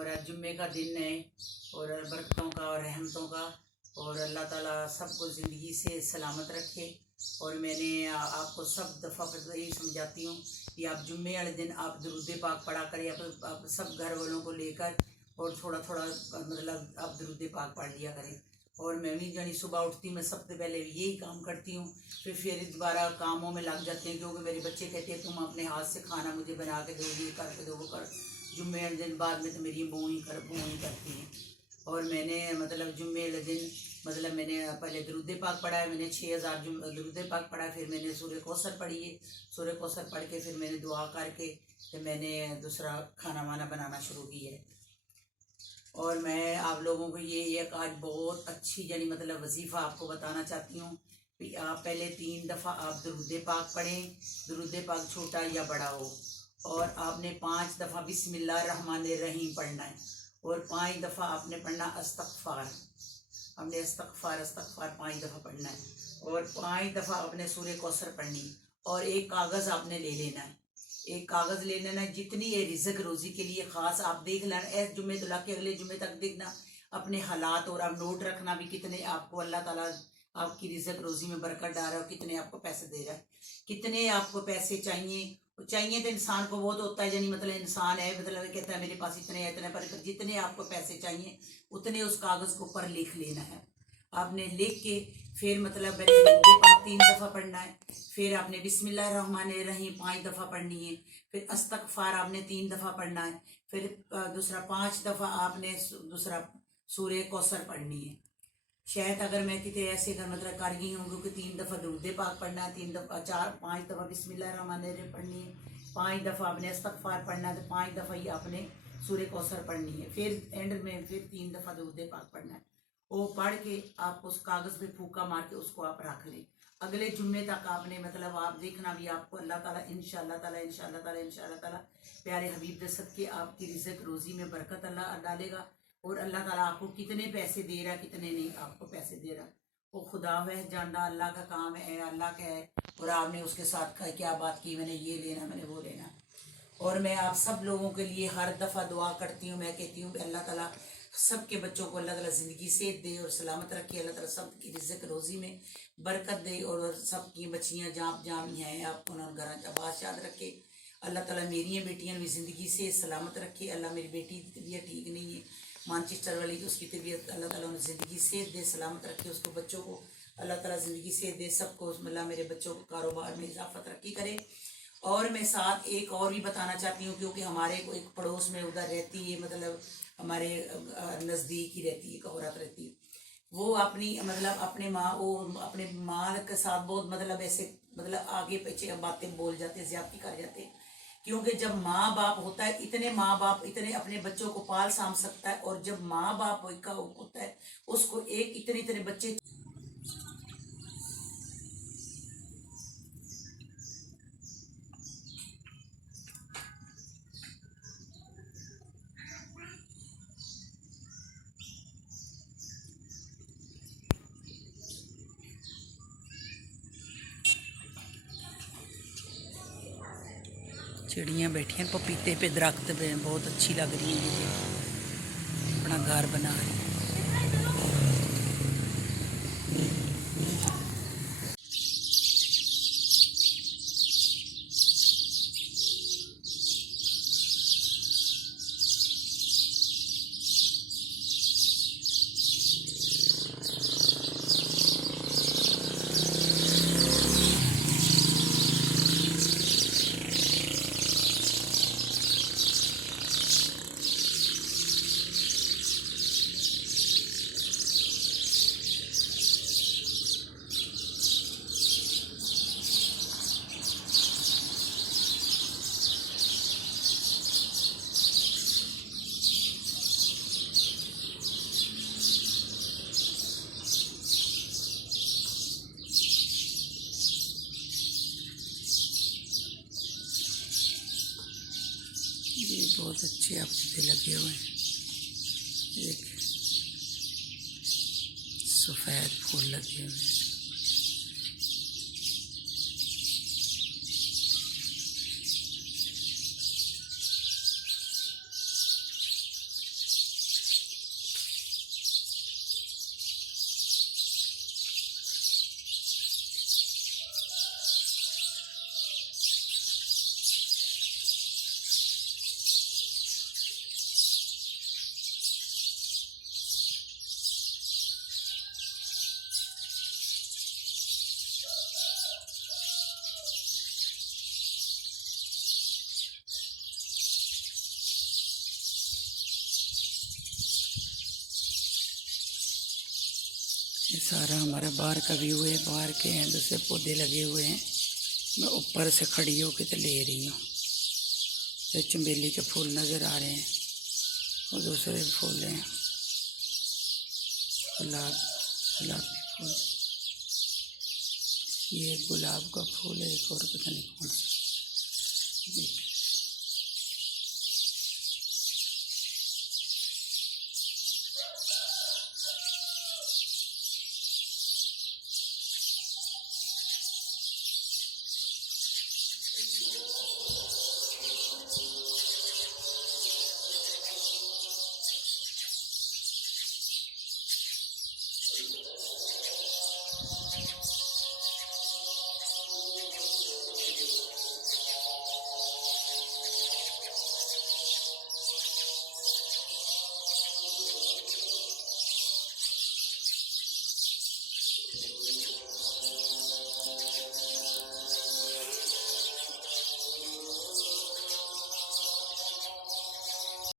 और आज जुम्मे का दिन है और बरकतों का और रहमतों का, और अल्लाह ताला सबको ज़िंदगी से सलामत रखे। और मैंने आपको सब दफ़ा यही समझाती हूँ कि आप जुम्मे वाले दिन आप दरूद पाक पढ़ा करें, आप सब घर वालों को लेकर और थोड़ा थोड़ा मतलब आप दरूद पाक पढ़ लिया करें। और मैं भी जानी सुबह उठती मैं सबसे पहले यही काम करती हूँ, फिर दोबारा कामों में लग जाते हैं, क्योंकि मेरे बच्चे कहते हैं तुम अपने हाथ से खाना मुझे बना के दो, ये करके दो, वो कर। जुम्मे वाले दिन बाद में तो मेरी बहू ही करती हैं। और मैंने मतलब जुम्मे वाले दिन मतलब मैंने पहले दरूद पाक पढ़ा है, मैंने 6000 दरूद पाक पढ़ा है, फिर मैंने सूर्य कौसर पढ़ी है, सूर्य कौसर पढ़ के फिर मैंने दुआ करके फिर मैंने दूसरा खाना वाना बनाना शुरू किया है। और मैं आप लोगों को ये एक आज बहुत अच्छी यानी मतलब वजीफ़ा आपको बताना चाहती हूँ कि आप पहले 3 दफ़ा आप दरूद पाक पढ़ें, दरूद पाक छोटा या बड़ा हो, और आपने 5 दफ़ा बिस्मिल्लाहिर्रहमानिर्रहीम पढ़ना है, और 5 दफ़ा आपने पढ़ना अस्तगफार, हमने अस्तगफार 5 दफ़ा पढ़ना है, और 5 दफ़ा आपने सूर्य कौसर पढ़नी, और एक कागज़ आपने ले लेना है, एक कागज़ ले लेना है। जितनी ये रिज़्क रोज़ी के लिए ख़ास आप देख लेना, इस जुम्मे तो के अगले जुम्मे तक देखना अपने हालात, और आप नोट रखना भी कितने आपको अल्लाह ताला आपकी रिज़्क रोज़ी में बरकत डाल रहा है, कितने आपको पैसे दे रहा है, कितने आपको पैसे चाहिए तो इंसान को बहुत होता है, यानी मतलब इंसान है मतलब कहता है मेरे पास इतने है इतने, पर जितने आपको पैसे चाहिए उतने उस कागज़ को ऊपर लिख लेना है। आपने लिख के फिर मतलब दरूद पाक 3 दफ़ा पढ़ना है, फिर आपने बिस्मिल्लाहिर्रहमानिर्रहीम 5 दफ़ा पढ़नी है, फिर अस्तगफार आपने 3 दफ़ा पढ़ना है, फिर दूसरा 5 दफ़ा आपने दूसरा सूर्य कौसर पढ़नी है। शायद अगर मैं कितने ऐसे घर मतलब कर गई हूँ क्योंकि 3 दफ़ा दरूद पाक पढ़ना है, 3 दफ़ा 5 दफ़ा बिस्मिल्लाहिर्रहमानिर्रहीम पढ़नी है, 5 दफ़ा आपने अस्तगफार पढ़ना है, तो 5 दफ़ा ही आपने सूर्य कौसर पढ़नी है, फिर एंड में फिर 3 दफ़ा दरूद पाक पढ़ना है। वो पढ़ के आप उस कागज़ पे फूका मार के उसको आप रख लें। अगले जुम्मे तक आपने मतलब आप देखना भी आपको अल्लाह ताला इंशाअल्लाह ताला प्यारे हबीब के सदके आपकी रिज़्क रोज़ी में बरकत अल्लाह डालेगा, और अल्लाह ताला आपको कितने पैसे दे रहा है कितने नहीं आपको पैसे दे रहा, वो खुदा वह जानता, अल्लाह का काम है, अल्लाह का है। और आपने उसके साथ क्या बात की, मैंने ये लेना मैंने वो लेना। और मैं आप सब लोगों के लिए हर दफ़ा दुआ करती हूँ, मैं कहती हूँ अल्लाह ताला सबके बच्चों को अल्लाह ताला ज़िंदगी सेहत दे और सलामत रखे, अल्लाह ताला सबकी रिज़्क रोज़ी में बरकत दे, और सबकी बच्चियाँ जहाँ हैं आप उन्होंने घर आबाद रखे। अल्लाह ताला मेरियाँ बेटियाँ भी ज़िंदगी से सलामत रखे। अल्लाह मेरी बेटी की तबीयत ठीक नहीं है मानचेस्टर वाली, तो उसकी तबीयत अल्लाह ताला उन्हें ज़िंदगी सेहत दे सलामत रखे, उसको बच्चों को अल्लाह ताला ज़िंदगी सेहत दे, सबको अल्लाह मेरे बच्चों को कारोबार में इजाफा तरक्की करे। और मैं साथ एक और भी बताना चाहती हूँ, क्योंकि हमारे को एक पड़ोस में उधर रहती है, मतलब हमारे नज़दीक ही रहती है, एक औरत रहती है, वो अपनी मतलब अपने माँ के साथ बहुत मतलब ऐसे मतलब आगे पीछे बातें बोल जाते, ज्यादती कर जाते। क्योंकि जब माँ बाप होता है, इतने माँ बाप इतने अपने बच्चों को पाल साम सकता है, और जब माँ बाप का होता है उसको एक इतने इतने बच्चे चिड़ियाँ बैठी हैं पपीते पे दरख्त पे, बहुत अच्छी लग रही है, ये अपना घर बना रही है। ये बहुत अच्छे आप पौधे लगे हुए हैं, एक सफ़ेद फूल लगे हुए हैं। ये सारा हमारा बाहर का व्यू है। बाहर के हैं दूसरे पौधे लगे हुए हैं। मैं ऊपर से खड़ी होकर तो ले रही हूँ। तो चमेली के फूल नज़र आ रहे हैं और दूसरे फूल हैं गुलाबी फूल। ये गुलाब का फूल है, एक और पता नहीं कौन सा। देखिए